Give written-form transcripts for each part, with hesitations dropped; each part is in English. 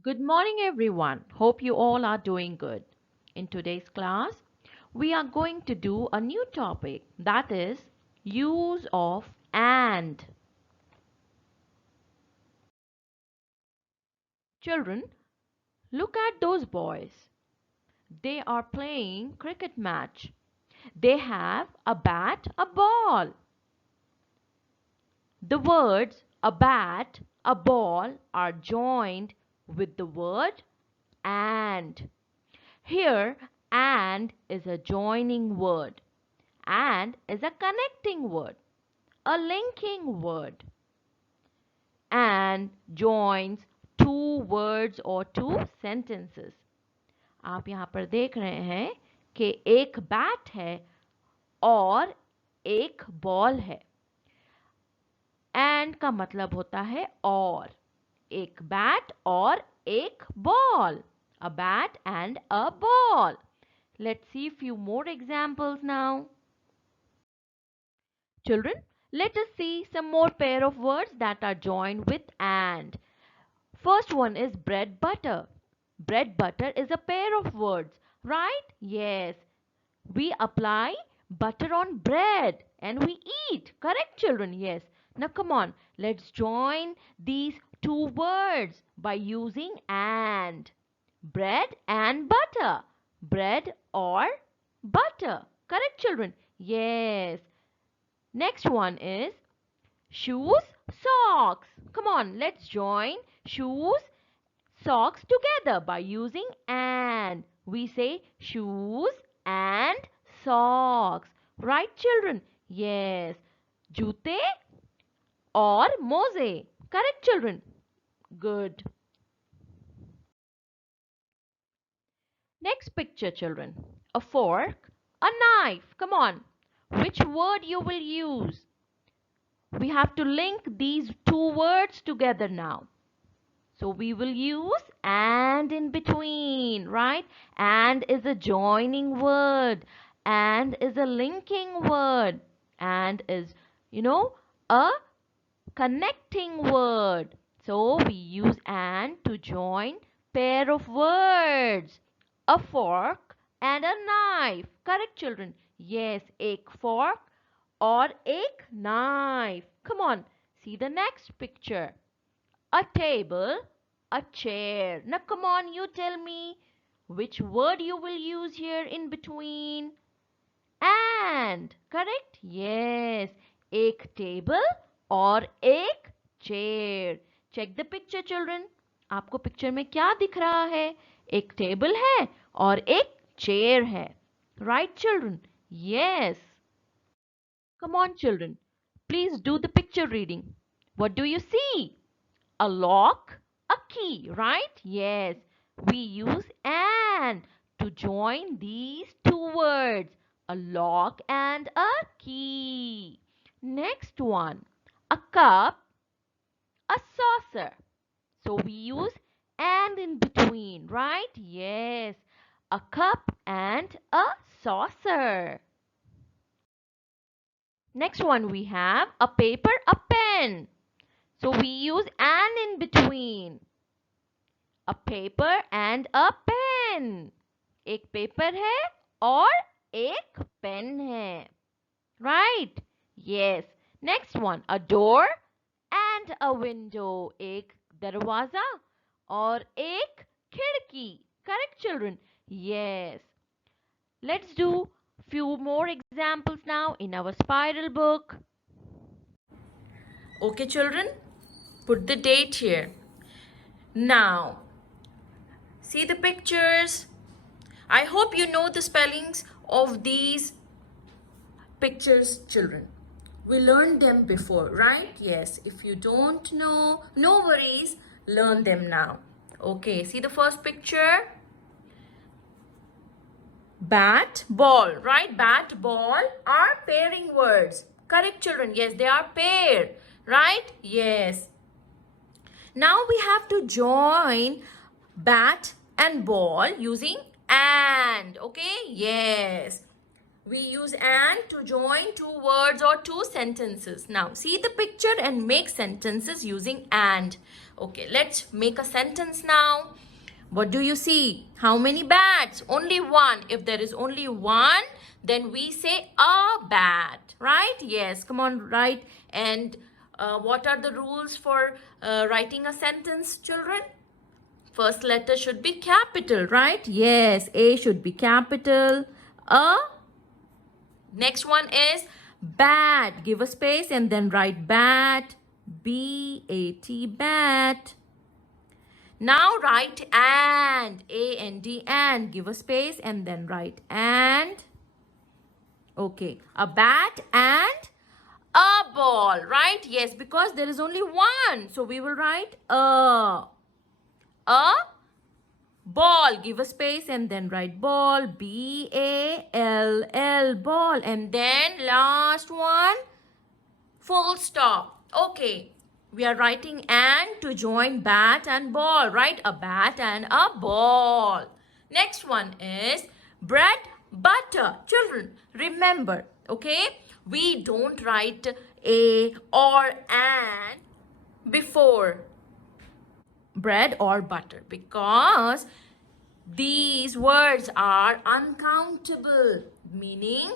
Good morning, everyone. Hope you all are doing good. In today's class, we are going to do a new topic, that is use of and. Children, look at those boys. They are playing cricket match. They have a bat, a ball. The words a bat, a ball are joined with the word and. Here, and is a joining word. And is a connecting word, a linking word. And joins two words or two sentences. आप यहाँ पर देख रहे हैं कि एक bat है और एक बॉल है. एंड का मतलब होता है और. एक बैट और एक ball. A bat and a ball. Let's see few more examples now. Children, let us see some more pair of words that are joined with and. First one is bread butter. Bread butter is a pair of words, right? Yes. We apply butter on bread and we eat. Correct, children? Yes. Now come on, let's join these two words by using and. Bread and butter. Bread or butter. Correct, children? Yes. Next one is shoes, socks. Come on, let's join shoes, socks together by using and. We say shoes and socks. Right, children? Yes. Jute or moze. Correct, children? Good. Next picture, children. A fork, a knife. Come on. Which word you will use? We have to link these two words together now. So we will use and in between, right? And is a joining word. And is a linking word. And is, a connecting word. So we use and to join pair of words. A fork and a knife. Correct, children? Yes, एक fork or एक knife. Come on, see the next picture. A table, a chair. Now come on, you tell me which word you will use here in between. And, correct? Yes, एक table और एक chair. Check the picture, children. आपको picture में क्या दिख रहा है? एक टेबल है और एक चेयर है. Right, children? Yes. Come on, children. Please do the picture reading. What do you see? A lock, a key, right? Yes. We use and to join these two words. A lock and a key. Next one. A cup, a saucer. So we use and in between, right? Yes. A cup and a saucer. Next one we have a paper, a pen. So we use an in between. A paper and a pen. एक paper है और एक pen है. Right? Yes. Next one. A door and a window. एक दरवाजा और एक खिड़की. Correct, children? Yes. Let's do few more examples now in our spiral book. Okay, children, put the date here. Now, see the pictures. I hope you know the spellings of these pictures, children. We learned them before, right? Yes. If you don't know, no worries, learn them now. Okay, see the first picture? Bat, ball, right? Bat, ball are pairing words. Correct, children? Yes, they are pair, right? Yes. Now we have to join bat and ball using and. Okay? Yes. We use and to join two words or two sentences. Now see the picture and make sentences using and. Okay, let's make a sentence now. What do you see? How many bats? Only one. If there is only one, then we say a bat, right? Yes, come on, write. And what are the rules for writing a sentence, children? First letter should be capital, right? Yes, A should be capital. A. Next one is bat. Give a space and then write bat. B-A-T, bat. Now write and. A-N-D, and. Give a space and then write and. Okay. A bat and a ball, right? Yes, because there is only one. So we will write a. A ball. Give a space and then write ball. B-A-L-L, ball. And then last one, full stop. Okay. We are writing and to join bat and ball, right? A bat and a ball. Next one is bread, butter. Children, remember, okay? We don't write a or an before bread or butter because these words are uncountable, meaning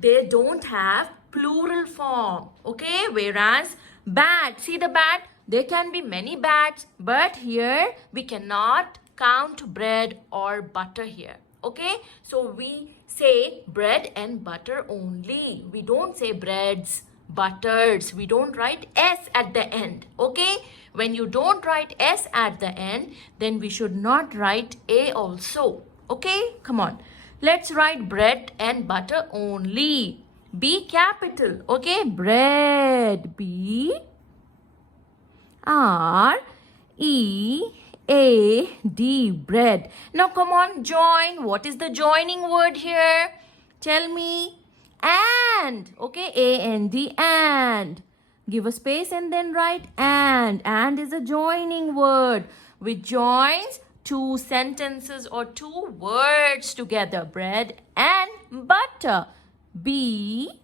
they don't have plural form, okay? Whereas bat, see the bat, there can be many bats, but here we cannot count bread or butter here, okay? So we say bread and butter only. We don't say breads, butters. We don't write S at the end, okay? When you don't write S at the end, then we should not write A also, okay? Come on. Let's write bread and butter only. B capital, okay? Bread, B R E A D, bread. Now come on, join. What is the joining word here? Tell me. And, okay? A-N-D, and. Give a space and then write and. And is a joining word which joins two sentences or two words together. Bread and butter. B-U-T-T-E-R,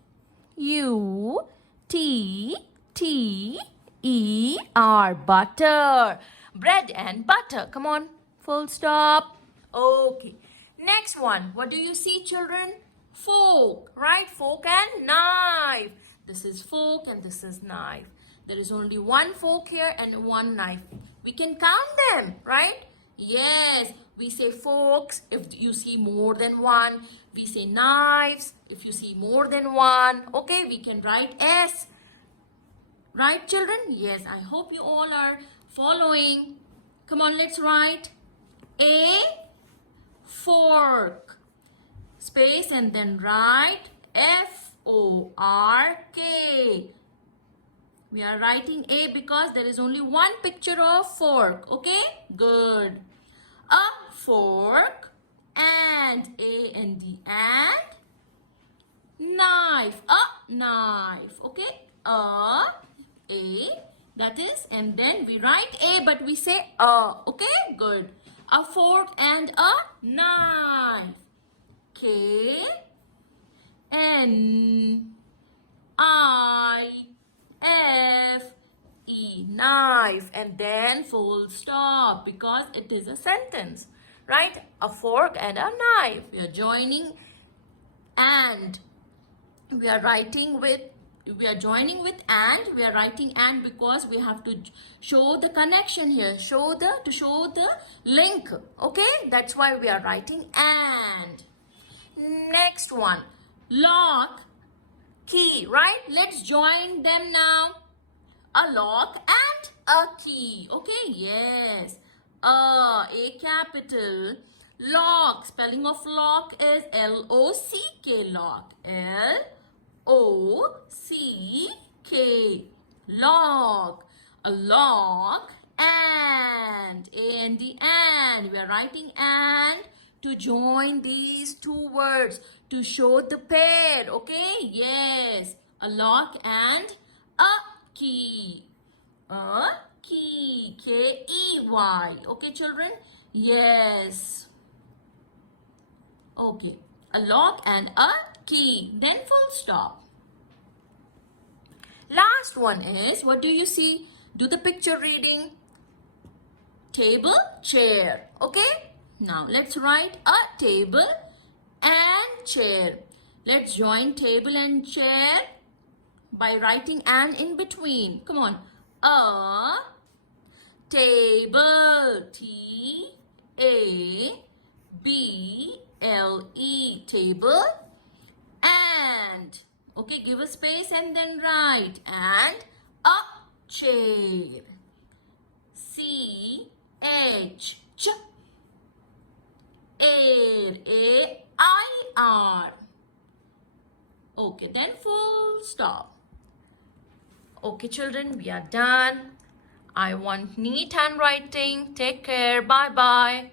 butter. Bread and butter. Come on. Full stop. Okay. Next one. What do you see, children? Fork, right? Fork and knife. This is fork and this is knife. There is only one fork here and one knife. We can count them, right? Yes, we say forks if you see more than one. We say knives if you see more than one. Okay, we can write S. Right, children? Yes, I hope you all are following. Come on, let's write a fork. Space and then write F-O-R-K. We are writing A because there is only one picture of fork. Okay? Good. A fork and A-N-D and knife. A knife. Okay? A, that is, and then we write A but we say A. Okay? Good. A fork and a knife. K-N-I-F-E, knife, and then full stop because it is a sentence, right? A fork and a knife. We are joining and. We are joining with and. We are writing and because we have to show the connection here, to show the link. Okay, that's why we are writing and. Next one, lock, key, right? Let's join them now. A lock and a key. Okay, yes. A capital. Lock, spelling of lock is L-O-C-K, lock. L-O-C-K, lock. A lock and. A-N-D, and. We are writing and to join these two words to show the pair. Okay, yes. A lock and a key. A key. K-E-Y. Okay, children? Yes. Okay. A lock and a key. Then full stop. Last one is, what do you see? Do the picture reading. table, chair. Okay? Now let's write a table and chair. Let's join table and chair by writing an in between. Come on. A table. T-A-B-L-E. Table. And. Okay, give a space and then write. And a chair. C-H. Ch. Air. A-I-R. Okay, then full stop. Okay, children, we are done. I want neat handwriting. Take care. Bye-bye.